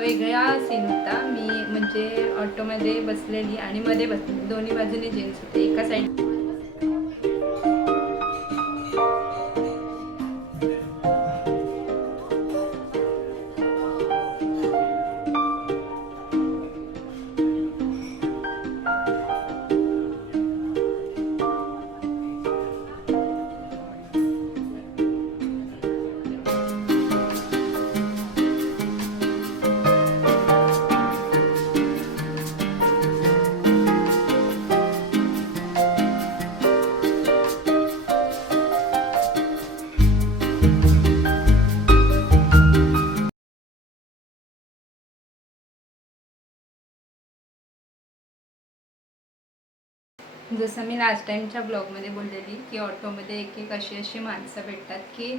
वेगळा सीन होता। मी म्हणजे ऑटोमध्ये बसलेली आणि मध्ये बसलेली, दोन्ही बाजूने जेंट्स होते। एका साईड जसं मी लास्ट टाईमच्या ब्लॉगमध्ये बोललेली की ऑटोमध्ये एक एक अशी माणसं भेटतात की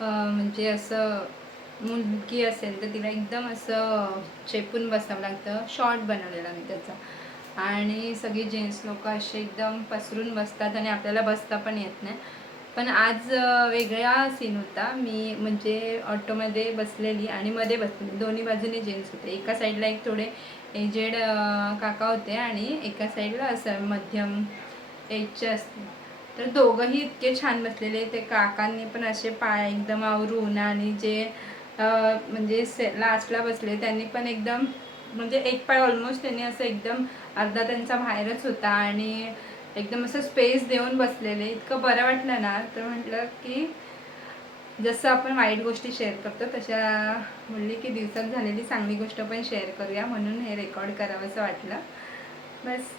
म्हणजे असं मुलगी असेल तर तिला एकदम असं चेपून बसावं लागतं। शॉर्ट बनवलेला मी त्याचा, आणि सगळी जेंट्स लोक असे एकदम पसरून बसतात आणि आपल्याला बसता पण येत नाही। पण आज वेगळा सीन होता। मी म्हणजे ऑटोमध्ये बसलेली आणि मध्ये बसलेली, दोन्ही बाजूने जेंट्स होते। एका साईडला एक थोडे एजेड काका होते आणि एका साईडला असं मध्यम एजचे असते। तर दोघंही इतके छान बसलेले। ते काकांनी पण असे पाय एकदम आवरून, आणि जे म्हणजे लास्टला बसले त्यांनी पण एकदम म्हणजे एक पाय ऑलमोस्ट त्यांनी असं एकदम अर्धा त्यांचा बाहेरच होता आणि एकदम असं स्पेस देऊन बसलेले। इतकं बरं वाटलं ना, तर म्हटलं की जसं आपण वाईट गोष्टी शेअर करतो तशा बोलली की दिवसात झालेली चांगली गोष्ट पण शेअर करूया, म्हणून हे रेकॉर्ड करावंसं वाटलं। बस